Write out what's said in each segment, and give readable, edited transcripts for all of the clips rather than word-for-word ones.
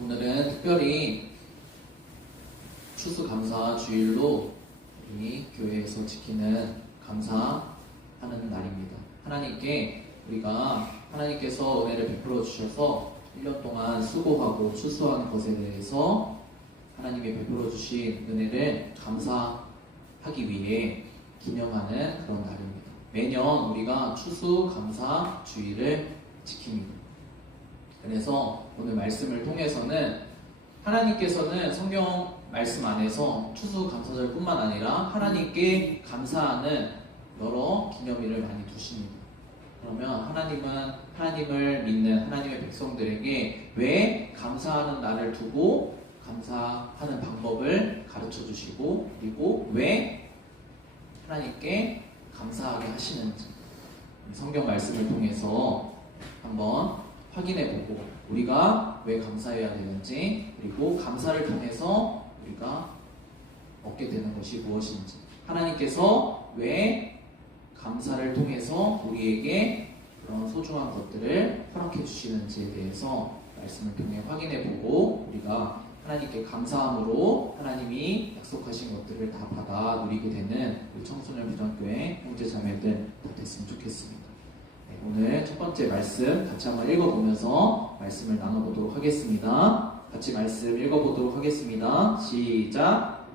오늘은 특별히 추수감사 주일로 우리 교회에서 지키는 감사하는 날입니다. 하나님께 우리가 하나님께서 은혜를 베풀어 주셔서 1년 동안 수고하고 추수한 것에 대해서 하나님이 베풀어 주신 은혜를 감사하기 위해 기념하는 그런 날입니다. 매년 우리가 추수감사 주일을 지킵니다. 그래서 오늘 말씀을 통해서는 하나님께서는 성경 말씀 안에서 추수감사절 뿐만 아니라 하나님께 감사하는 여러 기념일을 많이 두십니다. 그러면 하나님은 하나님을 믿는 하나님의 백성들에게 왜 감사하는 날을 두고 감사하는 방법을 가르쳐 주시고, 그리고 왜 하나님께 감사하게 하시는지 성경 말씀을 통해서 한번 확인해보고, 우리가 왜 감사해야 되는지, 그리고 감사를 통해서 우리가 얻게 되는 것이 무엇인지, 하나님께서 왜 감사를 통해서 우리에게 그런 소중한 것들을 허락해 주시는지에 대해서 말씀을 통해 확인해보고, 우리가 하나님께 감사함으로 하나님이 약속하신 것들을 다 받아 누리게 되는 우리 청소년 비전교회 형제자매들 다 됐으면 좋겠습니다. 오늘 첫 번째 말씀 같이 한번 읽어보면서 말씀을 나눠보도록 하겠습니다. 같이 말씀 읽어보도록 하겠습니다. 시작.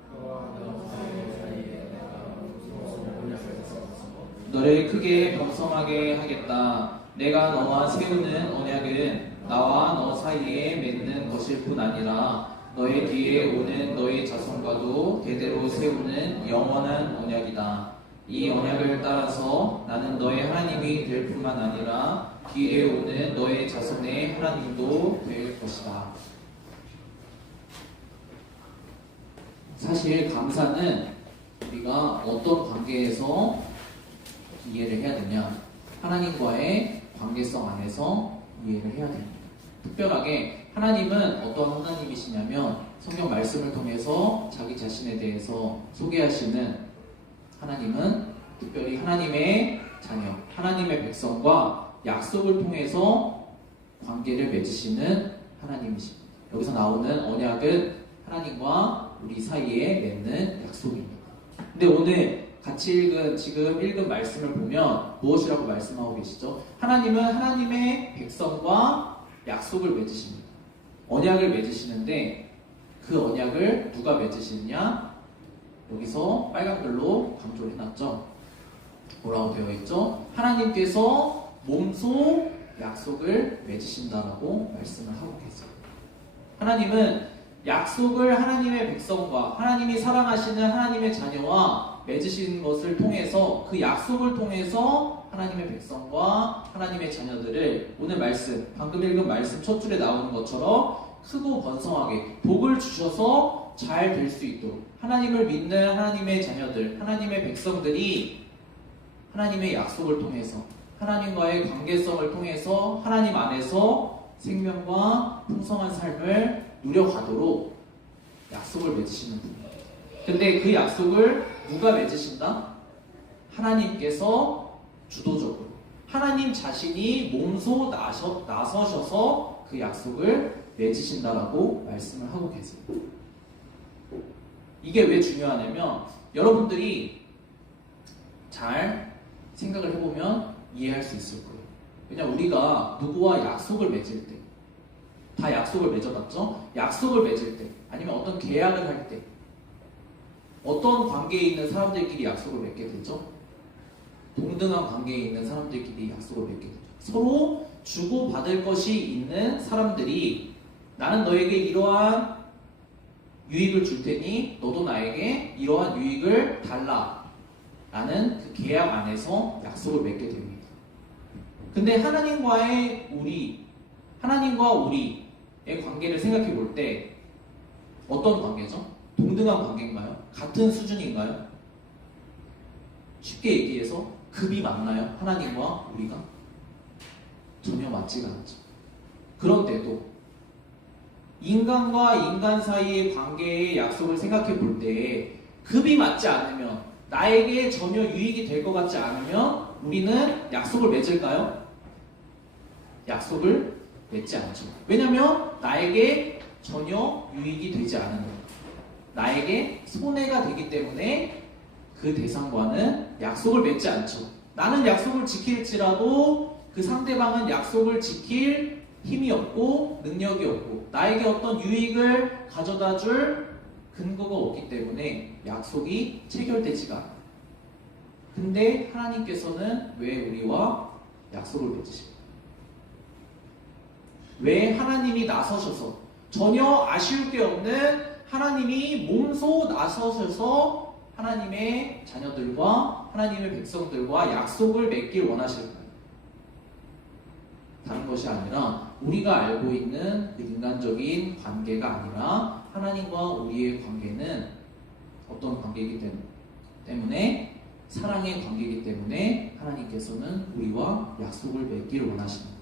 너를 크게 번성하게 하겠다. 내가 너와 세우는 언약은 나와 너 사이에 맺는 것일 뿐 아니라 너의 뒤에 오는 너의 자손과도 대대로 세우는 영원한 언약이다. 이 언약을 따라서 나는 너의 하나님이 될 뿐만 아니라 뒤에 오는 너의 자손의 하나님도 될 것이다. 사실 감사는 우리가 어떤 관계에서 이해를 해야 되냐? 하나님과의 관계성 안에서 이해를 해야 됩니다. 특별하게 하나님은 어떤 하나님이시냐면 성경 말씀을 통해서 자기 자신에 대해서 소개하시는 하나님은 특별히 하나님의 자녀, 하나님의 백성과 약속을 통해서 관계를 맺으시는 하나님이십니다. 여기서 나오는 언약은 하나님과 우리 사이에 맺는 약속입니다. 근데 오늘 같이 지금 읽은 말씀을 보면 무엇이라고 말씀하고 계시죠? 하나님은 하나님의 백성과 약속을 맺으십니다. 언약을 맺으시는데 그 언약을 누가 맺으시느냐? 여기서 빨간 글로 강조를 해놨죠. 뭐라고 되어 있죠? 하나님께서 몸소 약속을 맺으신다라고 말씀을 하고 계세요. 하나님은 약속을 하나님의 백성과 하나님이 사랑하시는 하나님의 자녀와 맺으신 것을 통해서, 그 약속을 통해서 하나님의 백성과 하나님의 자녀들을 오늘 말씀, 방금 읽은 말씀 첫 줄에 나오는 것처럼 크고 번성하게 복을 주셔서 잘 될 수 있도록, 하나님을 믿는 하나님의 자녀들, 하나님의 백성들이 하나님의 약속을 통해서, 하나님과의 관계성을 통해서 하나님 안에서 생명과 풍성한 삶을 누려가도록 약속을 맺으시는 분입니다. 근데 그 약속을 누가 맺으신다? 하나님께서 주도적으로, 하나님 자신이 몸소 나서셔서 그 약속을 맺으신다라고 말씀을 하고 계세요. 이게 왜 중요하냐면 여러분들이 잘 생각을 해보면 이해할 수 있을 거예요. 왜냐면 우리가 누구와 약속을 맺을 때, 다 약속을 맺어봤죠? 약속을 맺을 때, 아니면 어떤 계약을 할 때, 어떤 관계에 있는 사람들끼리 약속을 맺게 되죠? 동등한 관계에 있는 사람들끼리 약속을 맺게 되죠. 서로 주고받을 것이 있는 사람들이 나는 너에게 이러한 유익을 줄 테니 너도 나에게 이러한 유익을 달라 라는 그 계약 안에서 약속을 맺게 됩니다. 근데 하나님과 우리의 관계를 생각해 볼 때 어떤 관계죠? 동등한 관계인가요? 같은 수준인가요? 쉽게 얘기해서 급이 맞나요? 하나님과 우리가? 전혀 맞지가 않죠. 그런데도 인간과 인간 사이의 관계의 약속을 생각해 볼 때 급이 맞지 않으면, 나에게 전혀 유익이 될 것 같지 않으면 우리는 약속을 맺을까요? 약속을 맺지 않죠. 왜냐하면 나에게 전혀 유익이 되지 않은 것. 나에게 손해가 되기 때문에 그 대상과는 약속을 맺지 않죠. 나는 약속을 지킬지라도 그 상대방은 약속을 지킬 힘이 없고 능력이 없고 나에게 어떤 유익을 가져다 줄 근거가 없기 때문에 약속이 체결되지가 않아요. 근데 하나님께서는 왜 우리와 약속을 맺으십니까? 왜 하나님이 나서셔서 전혀 아쉬울 게 없는 하나님이 몸소 나서셔서 하나님의 자녀들과 하나님의 백성들과 약속을 맺길 원하실까요? 다른 것이 아니라 우리가 알고 있는 그 인간적인 관계가 아니라 하나님과 우리의 관계는 어떤 관계이기 때문에 사랑의 관계이기 때문에 하나님께서는 우리와 약속을 맺기를 원하십니다.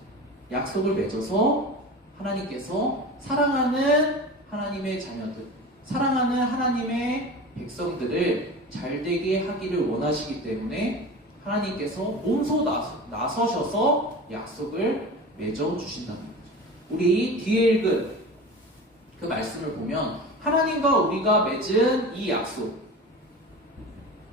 약속을 맺어서 하나님께서 사랑하는 하나님의 자녀들, 사랑하는 하나님의 백성들을 잘되게 하기를 원하시기 때문에 하나님께서 몸소 나서셔서 약속을 맺어주신다는 거죠. 우리 뒤에 읽은 그 말씀을 보면 하나님과 우리가 맺은 이 약속,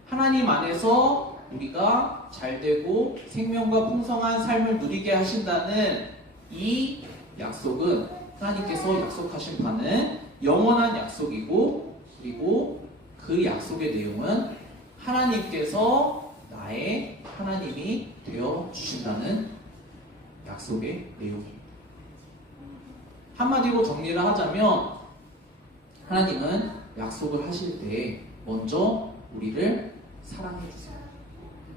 하나님 안에서 우리가 잘되고 생명과 풍성한 삶을 누리게 하신다는 이 약속은 하나님께서 약속하신 바는 영원한 약속이고, 그리고 그 약속의 내용은 하나님께서 나의 하나님이 되어 주신다는 약속의 내용입니다. 한마디로 정리를 하자면 하나님은 약속을 하실 때 먼저 우리를 사랑해 주세요.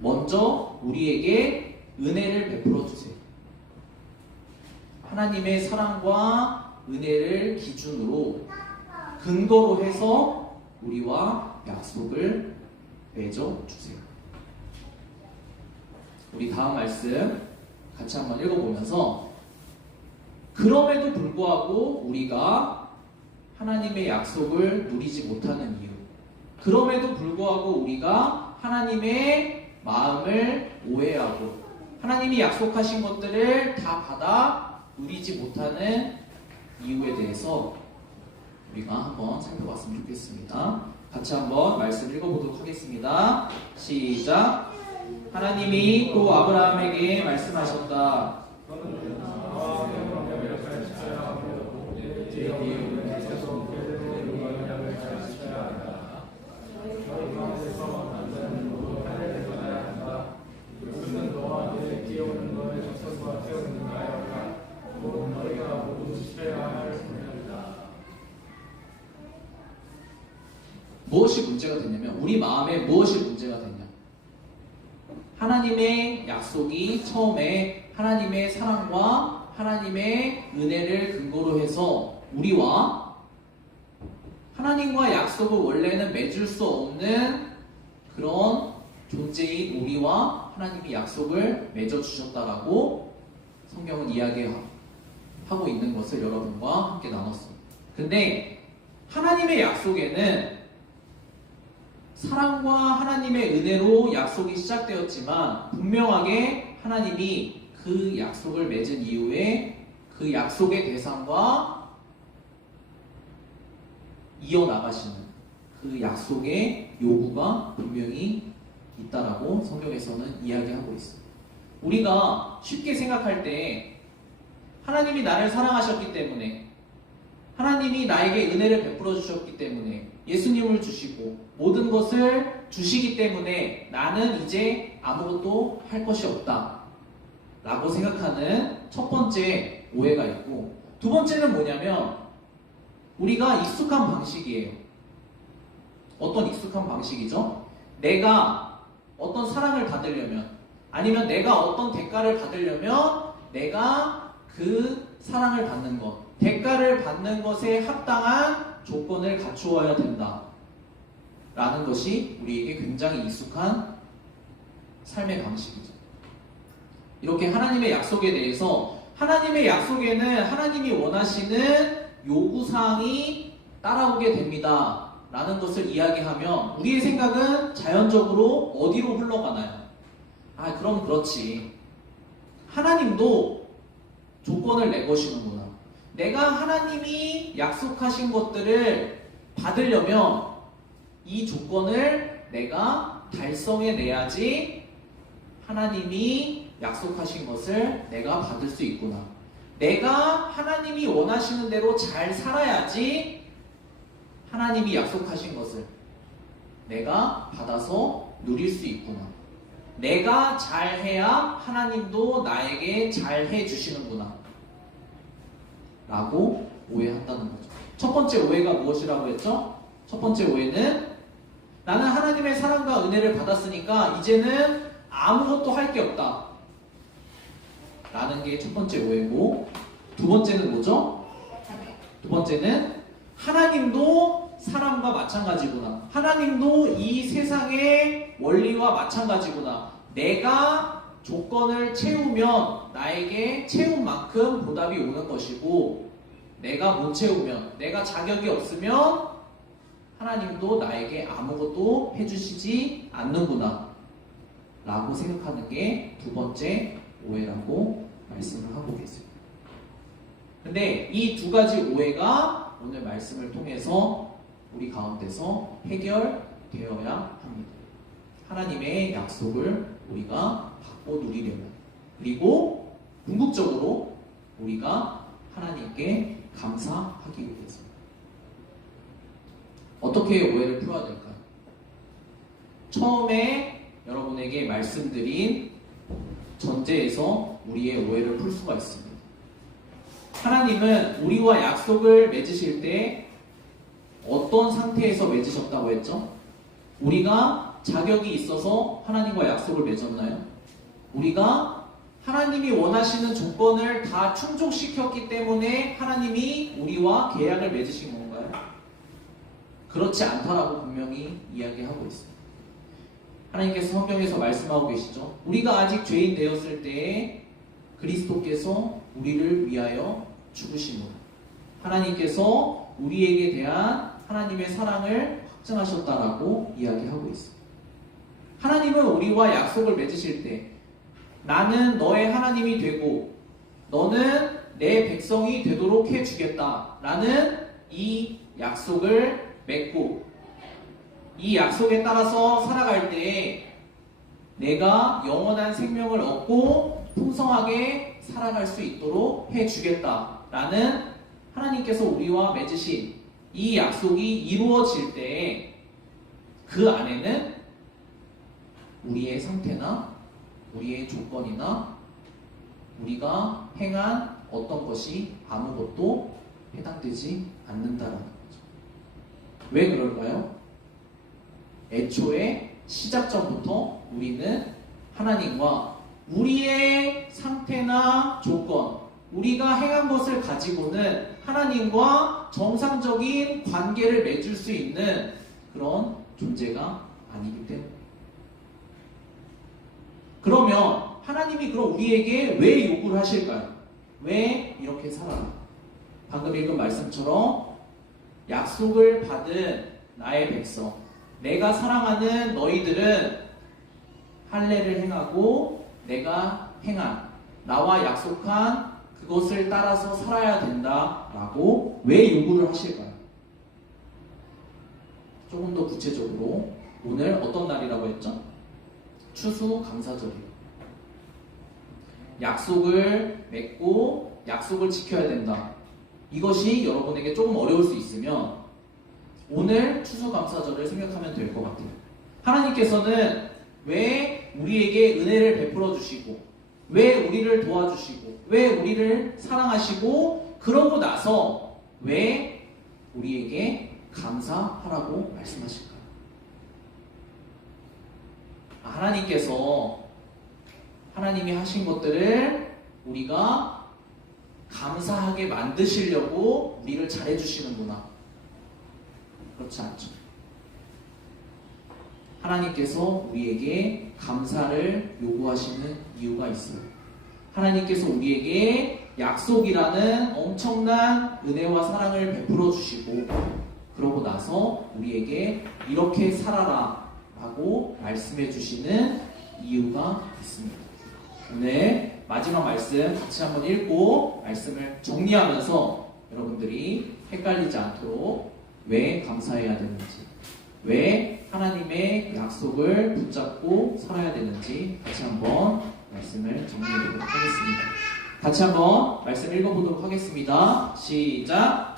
먼저 우리에게 은혜를 베풀어 주세요. 하나님의 사랑과 은혜를 기준으로 근거로 해서 우리와 약속을 맺어 주세요. 우리 다음 말씀 같이 한번 읽어보면서 그럼에도 불구하고 우리가 하나님의 약속을 누리지 못하는 이유, 그럼에도 불구하고 우리가 하나님의 마음을 오해하고 하나님이 약속하신 것들을 다 받아 누리지 못하는 이유에 대해서 우리가 한번 살펴봤으면 좋겠습니다. 같이 한번 말씀 읽어보도록 하겠습니다. 시작. 하나님이 또 아브라함에게 말씀하셨다. 무엇이 문제가 됐냐면 우리 마음에 무엇이 문제가 됐냐, 하나님의 약속이 처음에 하나님의 사랑과 하나님의 은혜를 근거로 해서 우리와 하나님과 약속을 원래는 맺을 수 없는 그런 존재인 우리와 하나님이 약속을 맺어주셨다라고 성경은 이야기하고 있는 것을 여러분과 함께 나눴습니다. 근데 하나님의 약속에는 사랑과 하나님의 은혜로 약속이 시작되었지만 분명하게 하나님이 그 약속을 맺은 이후에 그 약속의 대상과 이어나가시는 그 약속의 요구가 분명히 있다라고 성경에서는 이야기하고 있습니다. 우리가 쉽게 생각할 때 하나님이 나를 사랑하셨기 때문에, 하나님이 나에게 은혜를 베풀어 주셨기 때문에, 예수님을 주시고 모든 것을 주시기 때문에 나는 이제 아무것도 할 것이 없다 라고 생각하는 첫 번째 오해가 있고, 두 번째는 뭐냐면 우리가 익숙한 방식이에요. 어떤 익숙한 방식이죠? 내가 어떤 사랑을 받으려면, 아니면 내가 어떤 대가를 받으려면 내가 그 사랑을 받는 것, 대가를 받는 것에 합당한 조건을 갖추어야 된다 라는 것이 우리에게 굉장히 익숙한 삶의 방식이죠. 이렇게 하나님의 약속에 대해서, 하나님의 약속에는 하나님이 원하시는 요구사항이 따라오게 됩니다 라는 것을 이야기하면 우리의 생각은 자연적으로 어디로 흘러가나요? 그럼 그렇지, 하나님도 조건을 내거시는구나, 내가 하나님이 약속하신 것들을 받으려면 이 조건을 내가 달성해내야지 하나님이 약속하신 것을 내가 받을 수 있구나. 내가 하나님이 원하시는 대로 잘 살아야지 하나님이 약속하신 것을 내가 받아서 누릴 수 있구나. 내가 잘해야 하나님도 나에게 잘해 주시는구나 라고 오해한다는 거죠. 첫 번째 오해가 무엇이라고 했죠? 첫 번째 오해는 나는 하나님의 사랑과 은혜를 받았으니까 이제는 아무것도 할 게 없다 라는 게 첫 번째 오해고, 두 번째는 뭐죠? 두 번째는 하나님도 사람과 마찬가지구나. 하나님도 이 세상의 원리와 마찬가지구나. 내가 조건을 채우면 나에게 채운 만큼 보답이 오는 것이고, 내가 못 채우면, 내가 자격이 없으면 하나님도 나에게 아무것도 해주시지 않는구나 라고 생각하는 게 두 번째 오해라고 말씀을 하고 계세요. 근데 이 두 가지 오해가 오늘 말씀을 통해서 우리 가운데서 해결되어야 합니다. 하나님의 약속을 우리가 받고 누리려면, 그리고 궁극적으로 우리가 하나님께 감사하기 위해서. 어떻게 오해를 풀어야 될까요? 처음에 여러분에게 말씀드린 전제에서 우리의 오해를 풀 수가 있습니다. 하나님은 우리와 약속을 맺으실 때 어떤 상태에서 맺으셨다고 했죠? 우리가 자격이 있어서 하나님과 약속을 맺었나요? 우리가 하나님이 원하시는 조건을 다 충족시켰기 때문에 하나님이 우리와 계약을 맺으신 건가요? 그렇지 않다라고 분명히 이야기하고 있습니다. 하나님께서 성경에서 말씀하고 계시죠. 우리가 아직 죄인 되었을 때에 그리스도께서 우리를 위하여 죽으심으로 하나님께서 우리에게 대한 하나님의 사랑을 확증하셨다라고 이야기하고 있습니다. 하나님은 우리와 약속을 맺으실 때 나는 너의 하나님이 되고 너는 내 백성이 되도록 해주겠다라는 이 약속을 맺고, 이 약속에 따라서 살아갈 때에 내가 영원한 생명을 얻고 풍성하게 살아갈 수 있도록 해주겠다라는 하나님께서 우리와 맺으신 이 약속이 이루어질 때에 그 안에는 우리의 상태나 우리의 조건이나 우리가 행한 어떤 것이 아무것도 해당되지 않는다라는 거죠. 왜 그럴까요? 애초에 시작전부터 우리는 하나님과 우리의 상태나 조건, 우리가 행한 것을 가지고는 하나님과 정상적인 관계를 맺을 수 있는 그런 존재가 아니기 때문에. 그러면 하나님이 그럼 우리에게 왜 요구를 하실까요? 왜 이렇게 살아라? 방금 읽은 말씀처럼 약속을 받은 나의 백성, 내가 사랑하는 너희들은 할례를 행하고 내가 행한, 나와 약속한 그것을 따라서 살아야 된다라고 왜 요구를 하실까요? 조금 더 구체적으로 오늘 어떤 날이라고 했죠? 추수감사절이에요. 약속을 맺고 약속을 지켜야 된다. 이것이 여러분에게 조금 어려울 수 있으면 오늘 추수감사절을 생각하면 될 것 같아요. 하나님께서는 왜 우리에게 은혜를 베풀어 주시고, 왜 우리를 도와주시고, 왜 우리를 사랑하시고, 그러고 나서 왜 우리에게 감사하라고 말씀하실까요? 하나님께서 하나님이 하신 것들을 우리가 감사하게 만드시려고 우리를 잘해주시는구나. 그렇지 않죠. 하나님께서 우리에게 감사를 요구하시는 이유가 있어요. 하나님께서 우리에게 약속이라는 엄청난 은혜와 사랑을 베풀어 주시고, 그러고 나서 우리에게 이렇게 살아라 라고 말씀해 주시는 이유가 있습니다. 오늘 마지막 말씀 같이 한번 읽고 말씀을 정리하면서 여러분들이 헷갈리지 않도록 왜 감사해야 되는지, 왜 하나님의 약속을 붙잡고 살아야 되는지 같이 한번 말씀을 정리해 보도록 하겠습니다. 같이 한번 말씀 읽어보도록 하겠습니다. 시작!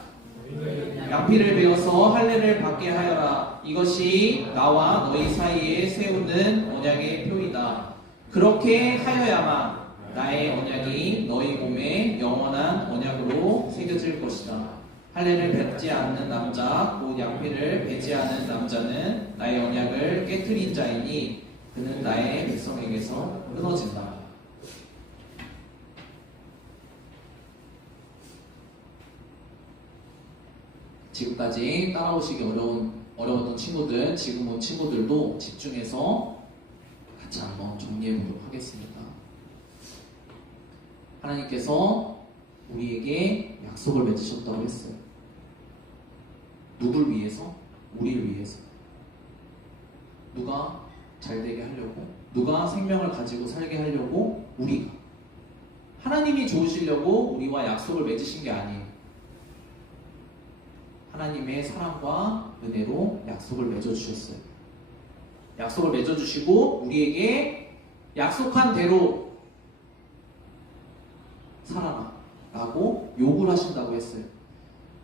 양피를 베어서 할례를 받게 하여라. 이것이 나와 너희 사이에 세우는 언약의 표이다. 그렇게 하여야만 나의 언약이 너희 몸에 영원한 언약으로 새겨질 것이다. 할례를 뱉지 않는 남자, 곧 양피를 베지 않는 남자는 나의 언약을 깨트린 자이니 그는 나의 백성에게서 끊어진다. 지금까지 따라오시기 어려웠던 친구들, 지금 온 친구들도 집중해서 같이 한번 정리해 보도록 하겠습니다. 하나님께서 우리에게 약속을 맺으셨다고 했어요. 누굴 위해서? 우리를 위해서. 누가 잘 되게 하려고? 누가 생명을 가지고 살게 하려고? 우리가. 하나님이 좋으시려고 우리와 약속을 맺으신 게 아니에요. 하나님의 사랑과 은혜로 약속을 맺어주셨어요. 약속을 맺어주시고 우리에게 약속한 대로 살아라 라고 요구를 하신다고 했어요.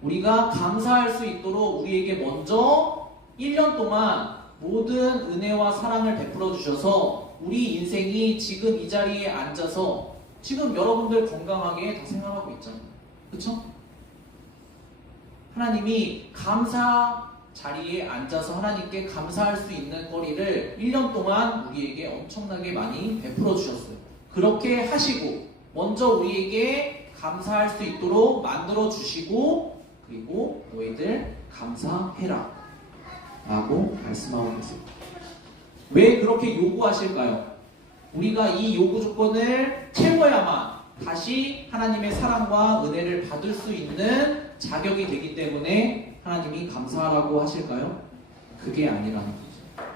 우리가 감사할 수 있도록 우리에게 먼저 1년 동안 모든 은혜와 사랑을 베풀어 주셔서 우리 인생이 지금 이 자리에 앉아서 지금 여러분들 건강하게 다 생활하고 있잖아요. 그쵸? 하나님이 감사 자리에 앉아서 하나님께 감사할 수 있는 거리를 1년 동안 우리에게 엄청나게 많이 베풀어 주셨어요. 그렇게 하시고 먼저 우리에게 감사할 수 있도록 만들어 주시고 그리고 너희들 감사해라 라고 말씀하고 계세요. 왜 그렇게 요구하실까요? 우리가 이 요구 조건을 채워야만 다시 하나님의 사랑과 은혜를 받을 수 있는 자격이 되기 때문에 하나님이 감사하라고 하실까요? 그게 아니라는 거죠.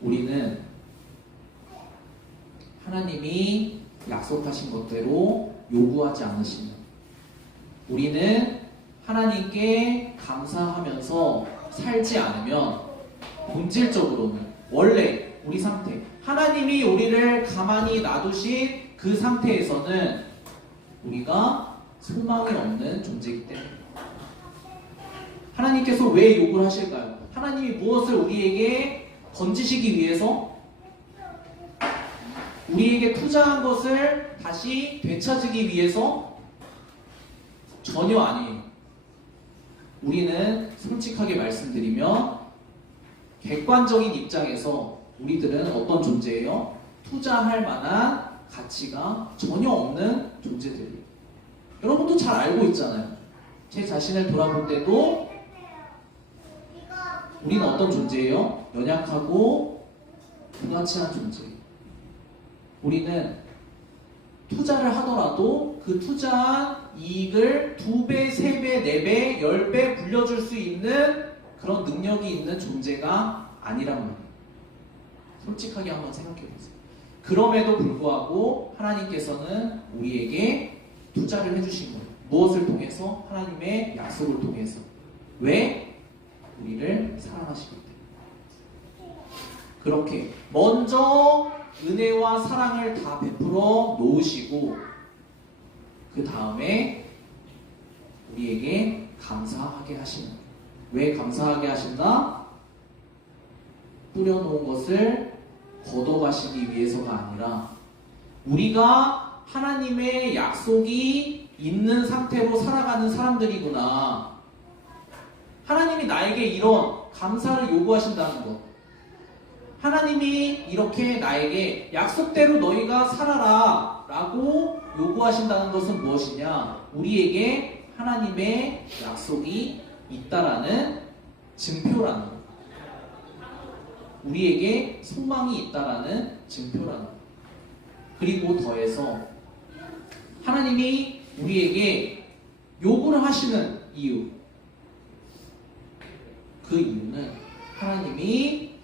우리는 하나님이 약속하신 것대로 요구하지 않으시면, 우리는 하나님께 감사하면서 살지 않으면 본질적으로는 원래 우리 상태, 하나님이 우리를 가만히 놔두신 그 상태에서는 우리가 소망이 없는 존재이기 때문에. 하나님께서 왜 요구를 하실까요? 하나님이 무엇을 우리에게 던지시기 위해서? 우리에게 투자한 것을 다시 되찾기 위해서? 전혀 아니에요. 우리는 솔직하게 말씀드리면 객관적인 입장에서 우리들은 어떤 존재예요? 투자할 만한 가치가 전혀 없는 존재들이에요. 여러분도 잘 알고 있잖아요. 제 자신을 돌아볼 때도 우리는 어떤 존재예요? 연약하고 부가치한 존재예요. 우리는 투자를 하더라도 그 투자한 이익을 2배, 3배, 4배, 10배 불려줄 수 있는 그런 능력이 있는 존재가 아니란 말이에요. 솔직하게 한번 생각해 보세요. 그럼에도 불구하고 하나님께서는 우리에게 투자를 해주신 거예요. 무엇을 통해서? 하나님의 약속을 통해서. 왜? 우리를 사랑하시기 때문에. 그렇게 먼저 은혜와 사랑을 다 베풀어 놓으시고 그 다음에 우리에게 감사하게 하시는 거예요. 왜 감사하게 하신다? 뿌려놓은 것을 걷어가시기 위해서가 아니라 우리가 하나님의 약속이 있는 상태로 살아가는 사람들이구나. 하나님이 나에게 이런 감사를 요구하신다는 것. 하나님이 이렇게 나에게 약속대로 너희가 살아라 라고 요구하신다는 것은 무엇이냐? 우리에게 하나님의 약속이 있다라는 증표라는 것. 우리에게 소망이 있다라는 증표라는 것. 그리고 더해서 하나님이 우리에게 요구를 하시는 이유, 그 이유는 하나님이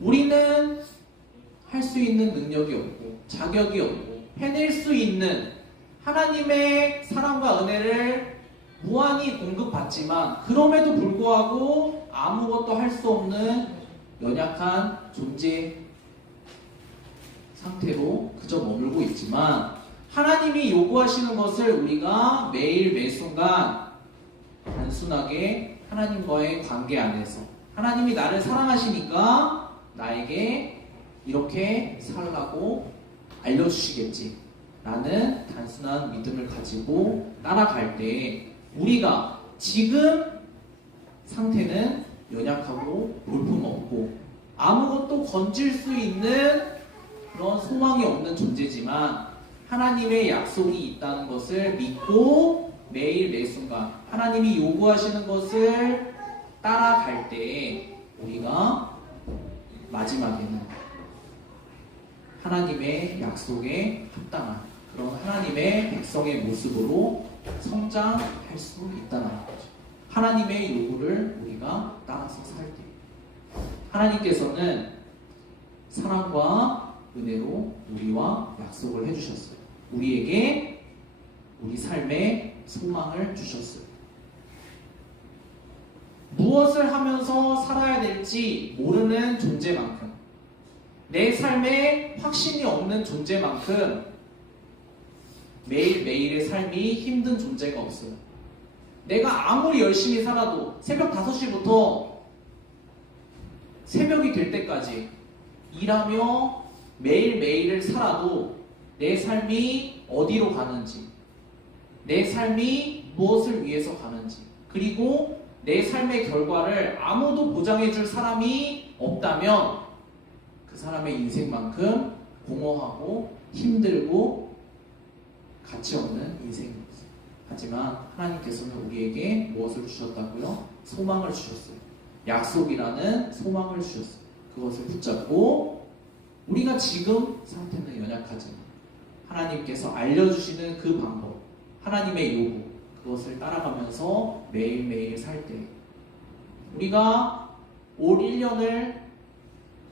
우리는 할 수 있는 능력이 없고 자격이 없고 해낼 수 있는 하나님의 사랑과 은혜를 무한히 공급받지만 그럼에도 불구하고 아무것도 할 수 없는 연약한 존재 상태로 그저 머물고 있지만 하나님이 요구하시는 것을 우리가 매일 매순간 단순하게 하나님과의 관계 안에서 하나님이 나를 사랑하시니까 나에게 이렇게 살라고 알려주시겠지 라는 단순한 믿음을 가지고 따라갈 때 우리가 지금 상태는 연약하고 볼품없고 아무것도 건질 수 있는 그런 소망이 없는 존재지만 하나님의 약속이 있다는 것을 믿고 매일 매순간 하나님이 요구하시는 것을 따라갈 때 우리가 마지막에는 하나님의 약속에 합당한 그런 하나님의 백성의 모습으로 성장할 수 있다는 거죠. 하나님의 요구를 우리가 따라서 살 때 하나님께서는 사랑과 은혜로 우리와 약속을 해주셨어요. 우리에게 우리 삶에 소망을 주셨어요. 무엇을 하면서 살아야 될지 모르는 존재만큼 내 삶에 확신이 없는 존재만큼 매일매일의 삶이 힘든 존재가 없어요. 내가 아무리 열심히 살아도 새벽 5시부터 새벽이 될 때까지 일하며 매일매일을 살아도 내 삶이 어디로 가는지 내 삶이 무엇을 위해서 가는지 그리고 내 삶의 결과를 아무도 보장해줄 사람이 없다면 그 사람의 인생만큼 공허하고 힘들고 가치 없는 인생입니다. 하지만 하나님께서는 우리에게 무엇을 주셨다고요? 소망을 주셨어요. 약속이라는 소망을 주셨어요. 그것을 붙잡고 우리가 지금 상태는 연약하지만 하나님께서 알려주시는 그 방법, 하나님의 요구, 그것을 따라가면서 매일매일 살 때 우리가 올 1년을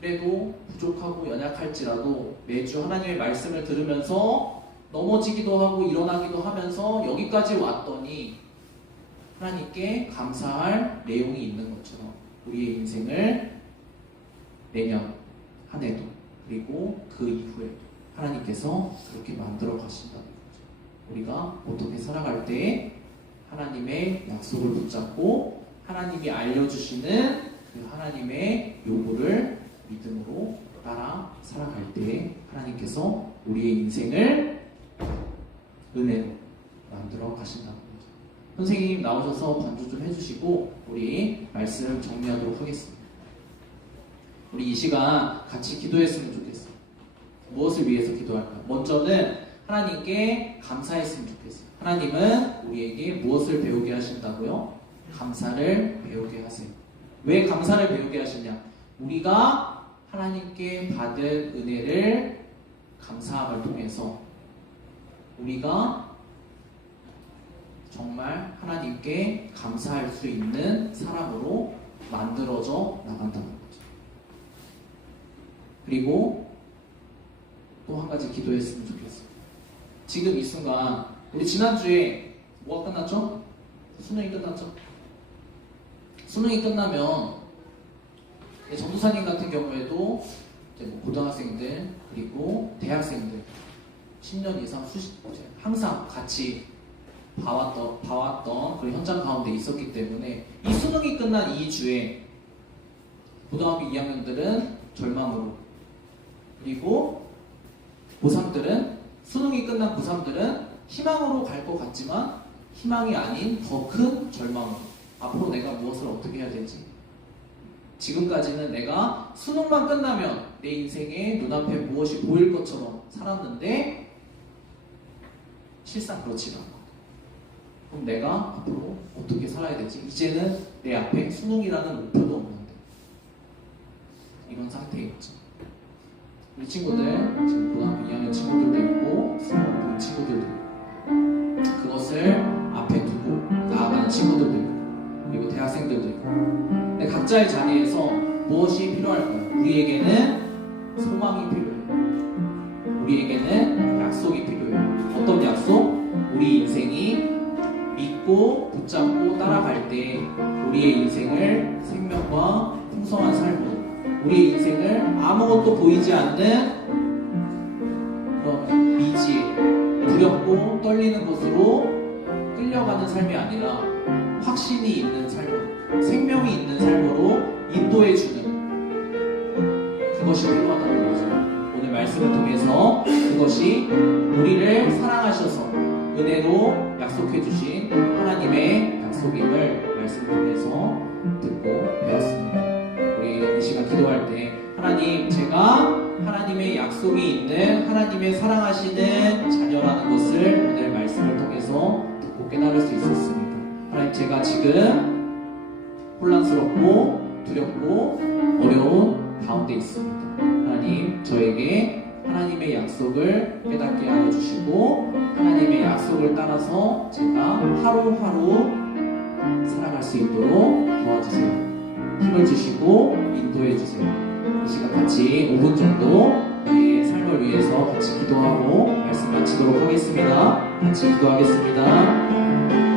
그래도 부족하고 연약할지라도 매주 하나님의 말씀을 들으면서 넘어지기도 하고 일어나기도 하면서 여기까지 왔더니 하나님께 감사할 내용이 있는 것처럼 우리의 인생을 내년 한 해도 그리고 그 이후에도 하나님께서 그렇게 만들어 가신다는 거죠. 우리가 어떻게 살아갈 때 하나님의 약속을 붙잡고 하나님이 알려주시는 그 하나님의 요구를 믿음으로 따라 살아갈 때 하나님께서 우리의 인생을 은혜로 만들어 가신다는 거죠. 선생님 나오셔서 반주 좀 해주시고 우리 말씀 정리하도록 하겠습니다. 우리 이 시간 같이 기도했으면 좋겠어요. 무엇을 위해서 기도할까요? 먼저는 하나님께 감사했으면 좋겠어요. 하나님은 우리에게 무엇을 배우게 하신다고요? 감사를 배우게 하세요. 왜 감사를 배우게 하시냐? 우리가 하나님께 받은 은혜를 감사함을 통해서 우리가 정말 하나님께 감사할 수 있는 사람으로 만들어져 나간다는 거죠. 그리고 또 한 가지 기도했으면 좋겠어요. 지금 이 순간 우리 지난주에 뭐가 끝났죠? 수능이 끝났죠? 수능이 끝나면 전도사님 같은 경우에도 이제 뭐 고등학생들 그리고 대학생들 10년 이상 항상 같이 봐왔던 그런 현장 가운데 있었기 때문에 이 수능이 끝난 이 주에 고등학교 2학년들은 절망으로 그리고 고3들은 수능이 끝난 고3들은 희망으로 갈 것 같지만 희망이 아닌 더 큰 절망으로 앞으로 내가 무엇을 어떻게 해야 되지? 지금까지는 내가 수능만 끝나면 내 인생에 눈앞에 무엇이 보일 것처럼 살았는데 실상 그렇지가 않아. 그럼 내가 앞으로 어떻게 살아야 되지? 이제는 내 앞에 수능이라는 목표도 없는데 이런 상태에 있죠. 우리 친구들 지금 고등학교 2학년 친구들도 있고 수능 친구들도 있고 그것을 앞에 두고 나아가는 친구들도 있고 그리고 대학생들도 있고 근데 각자의 자리에서 무엇이 필요할까요? 우리에게는 소망이 필요해요. 우리에게는 약속이 필요해요. 어떤 약속? 믿고 붙잡고 따라갈 때 우리의 인생을 생명과 풍성한 삶으로, 우리의 인생을 아무것도 보이지 않는 그런 미지에 두렵고 떨리는 것으로 끌려가는 삶이 아니라 확신이 있는 삶으로, 생명이 있는 삶으로 인도해주는, 그것이 필요하다는 거죠. 오늘 말씀을 통해서 그것이 우리를 사랑하셔서 은혜로 약속해주신 하나님의 약속임을 말씀을 통해서 듣고 배웠습니다. 우리 이 시간 기도할 때 하나님, 제가 하나님의 약속이 있는 하나님의 사랑하시는 자녀라는 것을 오늘 말씀을 통해서 듣고 깨달을 수 있었습니다. 하나님, 제가 지금 혼란스럽고 두렵고 어려운 가운데 있습니다. 하나님, 저에게 하나님의 약속을 깨닫게 하여 주시고 하나님의 약속을 따라서 제가 하루하루 살아갈 수 있도록 도와주세요. 힘을 주시고 인도해 주세요. 이 시간 같이 5분 정도 우리의 삶을 위해서 같이 기도하고 말씀 마치도록 하겠습니다. 같이 기도하겠습니다.